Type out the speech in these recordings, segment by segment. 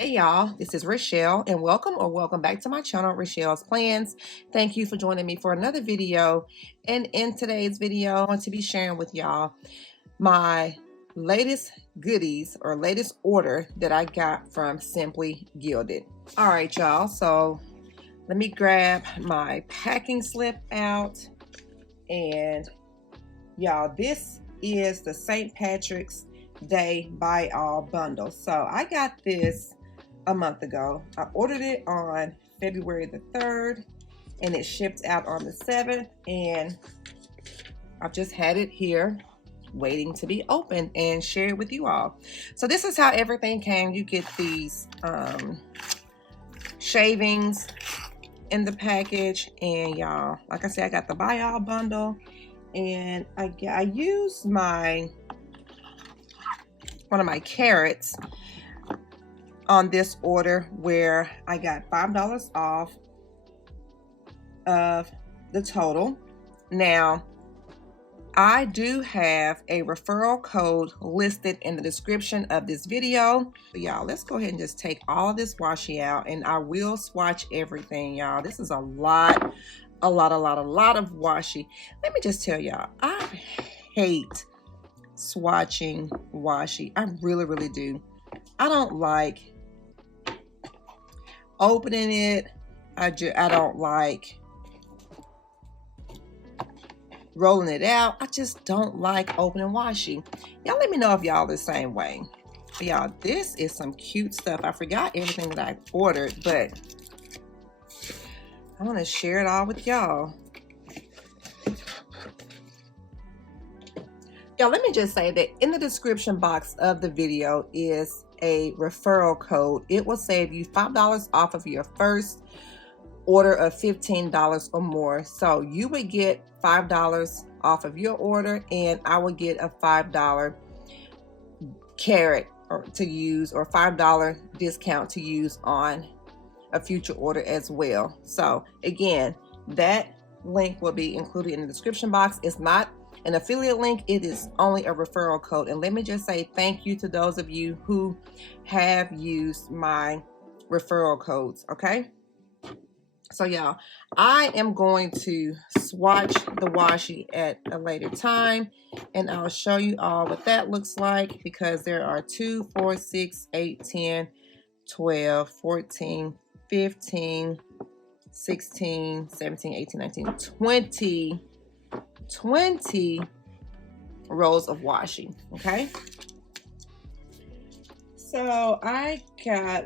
Hey y'all, this is Rachelle and welcome back to my channel, Rachelle's Plans. Thank you for joining me for another video. And in today's video, I want to be sharing with y'all my latest goodies or latest order that I got from Simply Gilded. All right, y'all, so let me grab my packing slip out. And y'all, this is the St. Patrick's Day Buy All bundle. So I got this a month ago. I ordered it on February the 3rd and it shipped out on the 7th, and I've just had it here waiting to be opened and shared with you all. So this is how everything came. You get these shavings in the package, and y'all, like I said, I got the buy all bundle, and I used one of my carrots on this order where I got $5 off of the total. Now, I do have a referral code listed in the description of this video. Y'all, let's go ahead and just take all of this washi out, and I will swatch everything, y'all. This is a lot of washi. Let me just tell y'all, I hate swatching washi. I really do. I don't like opening it. I don't like rolling it out. I just don't like opening washi. Y'all let me know if y'all the same way. But y'all, this is some cute stuff. I forgot everything that I ordered, but I want to share it all with y'all. Y'all, let me just say that in the description box of the video is a referral code. It will save you $5 off of your first order of $15 or more. So you would get $5 off of your order, and I would get a $5 carrot to use, or $5 discount to use on a future order as well. So again, that link will be included in the description box. It's not an affiliate link, it is only a referral code. And let me just say thank you to those of you who have used my referral codes, okay? So y'all, I am going to swatch the washi at a later time, and I'll show you all what that looks like, because there are 2, 4, 6, 8, 10, 12, 14, 15, 16, 17, 18, 19, 20 rolls of washi, okay? So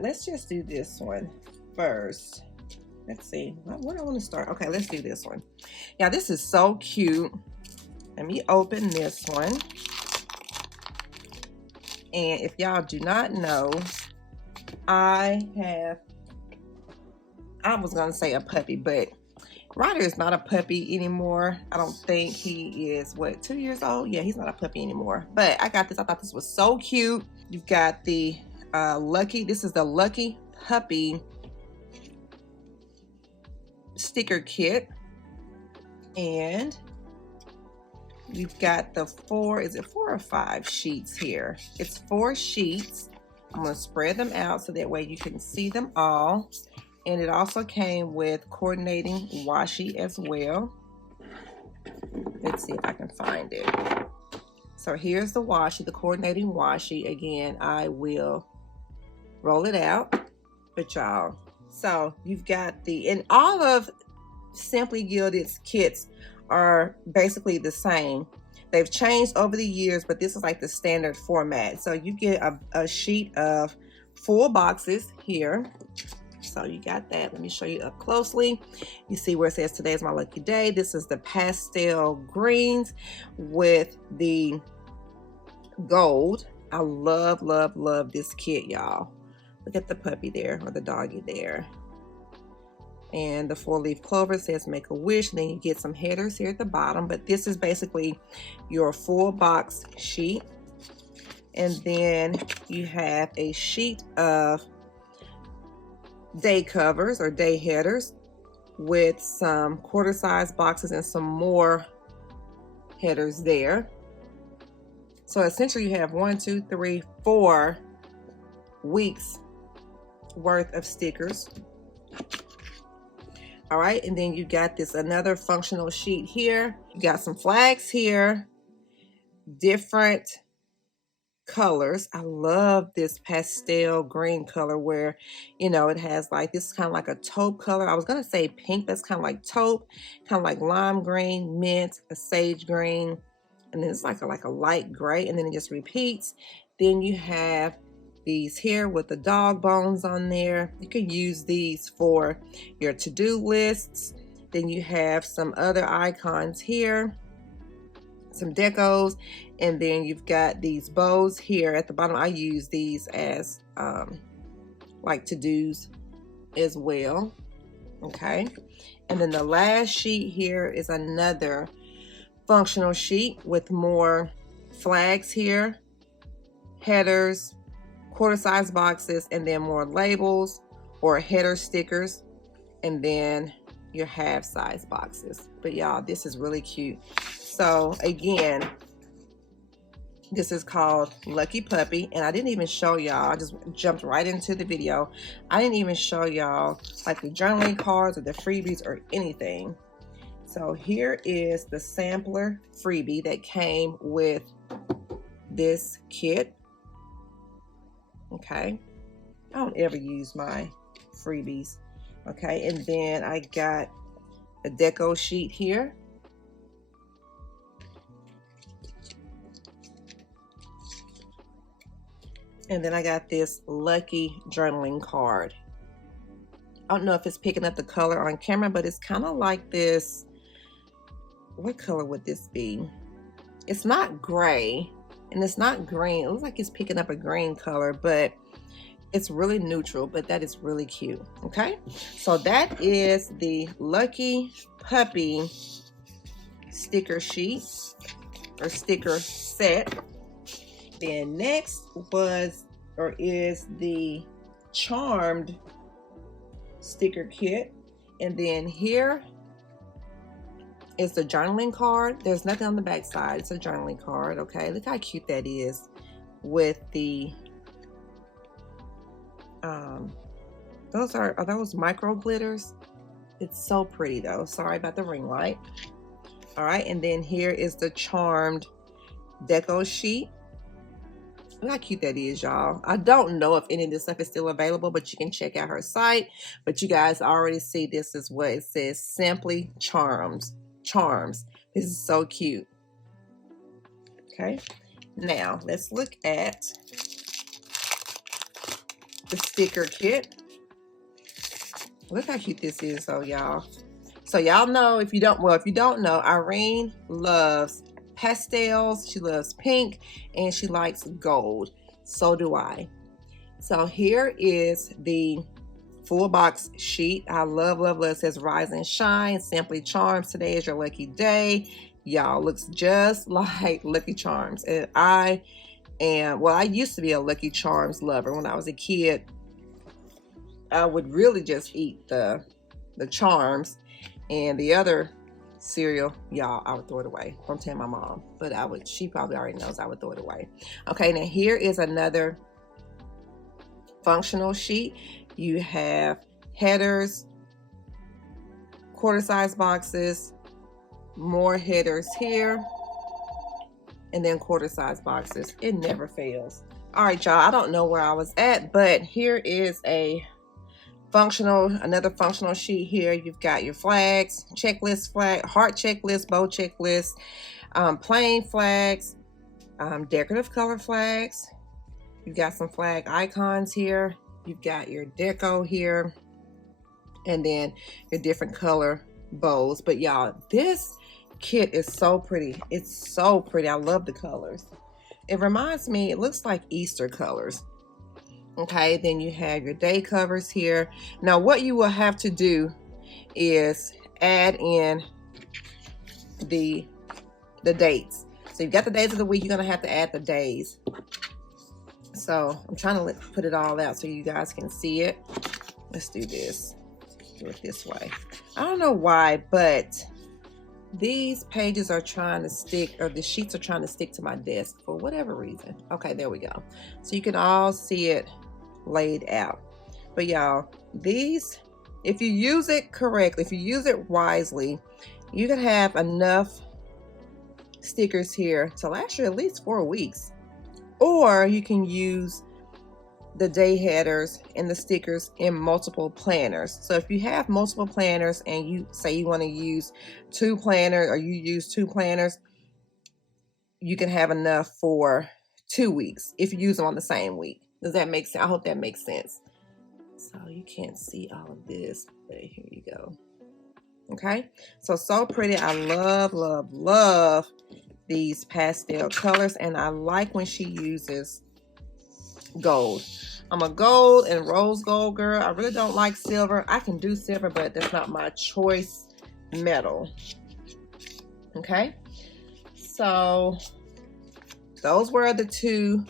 let's just do this one first. Let's see, what I want to start. Okay, let's do this one. Yeah, this is so cute. Let me open this one. And if y'all do not know, I was gonna say a puppy, but Ryder is not a puppy anymore. I don't think he is, what, 2 years old? Yeah, he's not a puppy anymore. But I got this. I thought this was so cute. You've got the this is the Lucky Puppy sticker kit. And you've got the 4 or 5 sheets here? It's 4 sheets. I'm going to spread them out so that way you can see them all. And it also came with coordinating washi as well. Let's see if I can find it. So here's the washi, the coordinating washi. Again, I will roll it out. But y'all, so you've got and all of Simply Gilded's kits are basically the same. They've changed over the years, but this is like the standard format. So you get a sheet of 4 boxes here. So you got that. Let me show you up closely. You see where it says today is my lucky day. This is the pastel greens with the gold. I love this kit, y'all. Look at the puppy there, or the doggy there. And the 4-leaf clover says make a wish. Then you get some headers here at the bottom, but this is basically your full box sheet. And then you have a sheet of day covers or day headers with some quarter size boxes and some more headers there. So essentially you have 1, 2, 3, 4 weeks worth of stickers. All right, and then you got this another functional sheet here. You got some flags here, different colors. I love this pastel green color where, you know, it has like, this is kind of like a taupe color. I was gonna say pink, but it's kind of like taupe, kind of like lime green, mint, a sage green, and then it's like a light gray, and then it just repeats. Then you have these here with the dog bones on there. You could use these for your to-do lists. Then you have some other icons here, some decos, and then you've got these bows here at the bottom. I use these as like to-dos as well. Okay, and then the last sheet here is another functional sheet with more flags here, headers, quarter size boxes, and then more labels or header stickers, and then your half size boxes. But y'all, this is really cute. So again, this is called Lucky Puppy, and I didn't even show y'all, I just jumped right into the video. I didn't even show y'all like the journaling cards or the freebies or anything. So here is the sampler freebie that came with this kit. Okay, I don't ever use my freebies. Okay, and then I got a deco sheet here. And then I got this lucky journaling card. I don't know if it's picking up the color on camera, but it's kind of like this. What color would this be? It's not gray and it's not green. It looks like it's picking up a green color, but it's really neutral, but that is really cute. Okay, so that is the Lucky Puppy sticker sheet or sticker set. Then next is the Charmed sticker kit, and then here is the journaling card. There's nothing on the back side. It's a journaling card. Okay, look how cute that is with the are those micro glitters? It's so pretty though. Sorry about the ring light. All right, and then here is the Charmed deco sheet. Look how cute that is, y'all. I don't know if any of this stuff is still available, but you can check out her site. But you guys already see this is what it says, Simply Charms. This is so cute. Okay, now let's look at the sticker kit. Look how cute this is though, y'all. So y'all know, if you don't know, Irene loves pastels, she loves pink, and she likes gold. So do I. So here is the full box sheet. I love it says Rise and Shine, Simply Charms, today is your lucky day. Y'all, looks just like Lucky Charms. And I used to be a Lucky Charms lover. When I was a kid, I would really just eat the Charms, and the other cereal, y'all, I would throw it away. Don't tell my mom, but she probably already knows I would throw it away. Okay, now here is another functional sheet. You have headers, quarter size boxes, more headers here, and then quarter size boxes. It never fails. All right, y'all, I don't know where I was at, but here is another functional sheet here. You've got your flags, checklist flag, heart checklist, bow checklist, plain flags, decorative color flags. You've got some flag icons here. You've got your deco here, and then your different color bows. But y'all, this kit is so pretty. It's so pretty. I love the colors. It reminds me, it looks like Easter colors. Okay, then you have your day covers here. Now what you will have to do is add in the dates. So you've got the days of the week, you're gonna have to add the days. So I'm trying to put it all out so you guys can see it. Let's do this. Do it this way. I don't know why, but these pages are trying to stick, or the sheets are trying to stick to my desk for whatever reason. Okay, there we go. So you can all see it laid out. But y'all, these, if you use it correctly, if you use it wisely, you can have enough stickers here to last you at least 4 weeks. Or you can use the day headers and the stickers in multiple planners. So if you have multiple planners and you say you want to use 2 planners, or you use 2 planners, you can have enough for 2 weeks if you use them on the same week. Does that make sense? I hope that makes sense. So you can't see all of this, but here you go. Okay, so pretty. I love, love, love these pastel colors, and I like when she uses gold. I'm a gold and rose gold girl. I really don't like silver. I can do silver, but that's not my choice metal. Okay, so those were the 2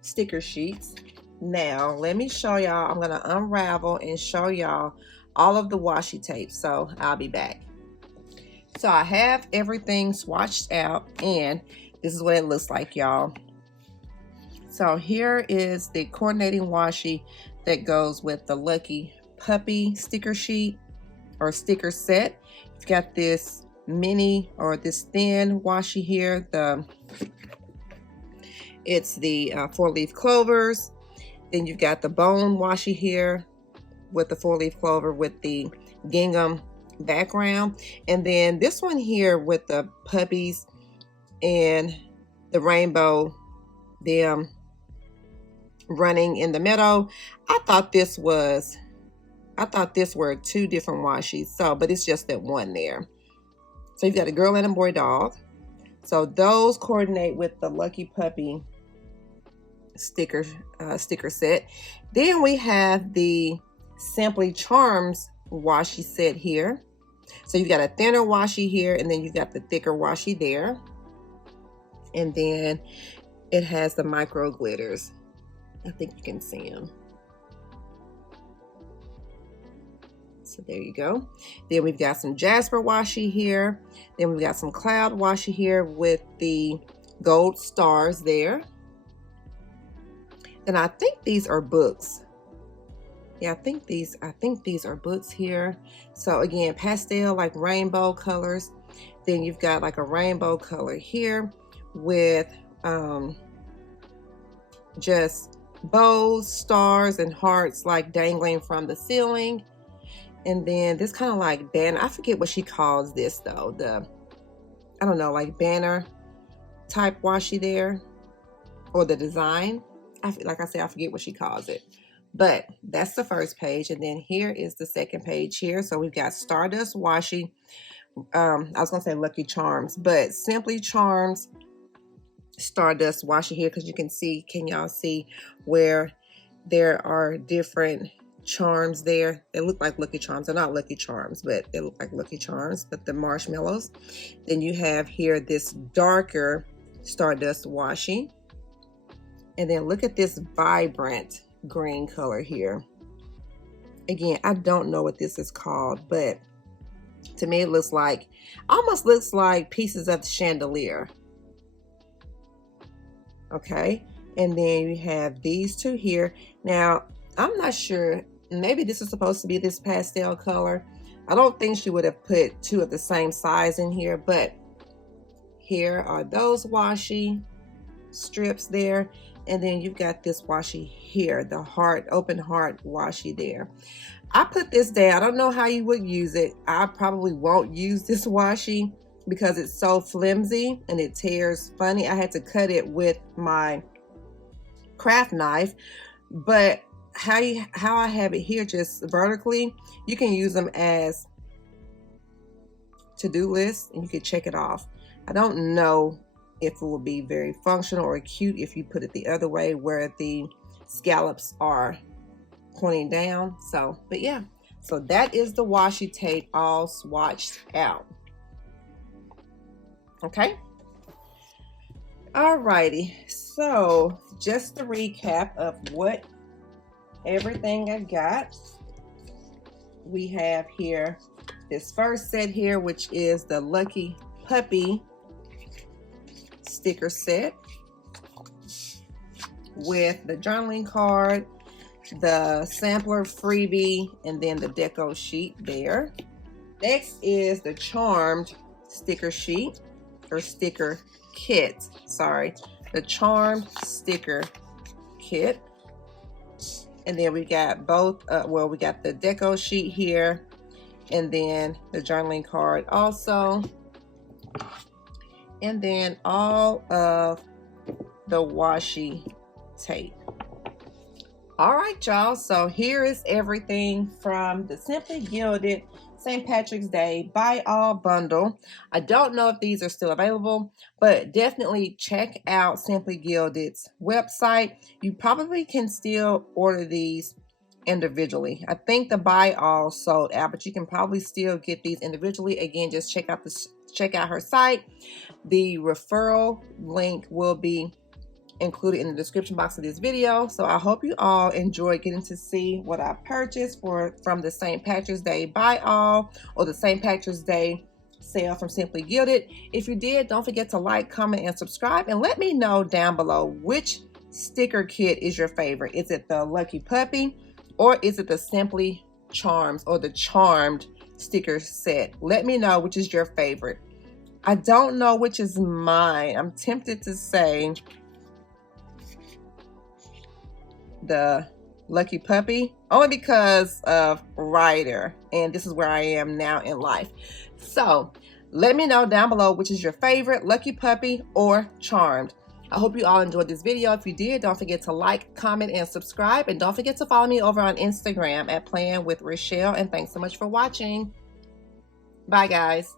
sticker sheets. Now let me show y'all. I'm going to unravel and show y'all all of the washi tape. So I'll be back. So I have everything swatched out, and this is what it looks like, y'all. So here is the coordinating washi that goes with the Lucky Puppy sticker sheet or sticker set. You've got this mini or this thin washi here. It's the 4-leaf clovers. Then you've got the bone washi here with the 4-leaf clover with the gingham background. And then this one here with the puppies and the rainbow, them running in the meadow. I thought this were 2 different washis. So, but it's just that one there. So you've got a girl and a boy dog. So those coordinate with the Lucky Puppy sticker set. Then we have the Simply Charms washi set here. So you've got a thinner washi here, and then you've got the thicker washi there. And then it has the micro glitters. I think you can see them. So there you go. Then we've got some Jasper washi here. Then we've got some cloud washi here with the gold stars there. And I think these are books. Yeah, I think these are books here. So again, pastel, like rainbow colors. Then you've got like a rainbow color here with just bows, stars, and hearts like dangling from the ceiling. And then this kind of like banner. I forget what she calls this though. I don't know, like banner type washi there, or the design. Like I said, I forget what she calls it. But that's the first page, and then here is the second page here. So we've got Stardust washi. I was gonna say Lucky Charms, but Simply Charms Stardust washi here, because you can see, can y'all see where there are different charms there? They look like Lucky Charms. They're not Lucky Charms, but they look like Lucky Charms, but the marshmallows. Then you have here this darker Stardust washi. And then look at this vibrant green color here. Again, I don't know what this is called, but to me it looks like, almost looks like pieces of the chandelier. Okay, and then you have these 2 here. Now, I'm not sure, maybe this is supposed to be this pastel color. I don't think she would have put 2 of the same size in here, but here are those washi strips there. And then you've got this washi here, the heart, open heart washi there. I put this down. I don't know how you would use it. I probably won't use this washi because it's so flimsy and it tears funny. I had to cut it with my craft knife. But how I have it here just vertically, you can use them as to-do lists and you can check it off. I don't know if it will be very functional or cute if you put it the other way where the scallops are pointing down. So, but yeah, so that is the washi tape all swatched out. Okay. Alrighty, so just a recap of what everything I got. We have here this first set here, which is the Lucky Puppy sticker set with the journaling card, the sampler freebie and then the deco sheet there. Next is the Charmed sticker sheet, or sticker kit, sorry. The Charmed sticker kit. And then we got both, well, we got the deco sheet here, and then the journaling card also. And then all of the washi tape. All right, y'all, so here is everything from the Simply Gilded St. Patrick's Day Buy All bundle. I don't know if these are still available, but definitely check out Simply Gilded's website. You probably can still order these individually. I think the Buy All sold out, but you can probably still get these individually. Again, just check out her site. The referral link will be included in the description box of this video. So I hope you all enjoy getting to see what I purchased from the St. Patrick's Day Buy All or the St. Patrick's Day sale from Simply Gilded. If you did, don't forget to like, comment, and subscribe, and let me know down below which sticker kit is your favorite. Is it the Lucky Puppy, or is it the Simply Charms or the Charmed sticker set? Let me know which is your favorite. I don't know which is mine. I'm tempted to say the Lucky Puppy, only because of Ryder, and this is where I am now in life. So let me know down below which is your favorite, Lucky Puppy or Charmed. I hope you all enjoyed this video. If you did, don't forget to like, comment, and subscribe, and don't forget to follow me over on Instagram at Playing with Rachelle. And thanks so much for watching. Bye, guys.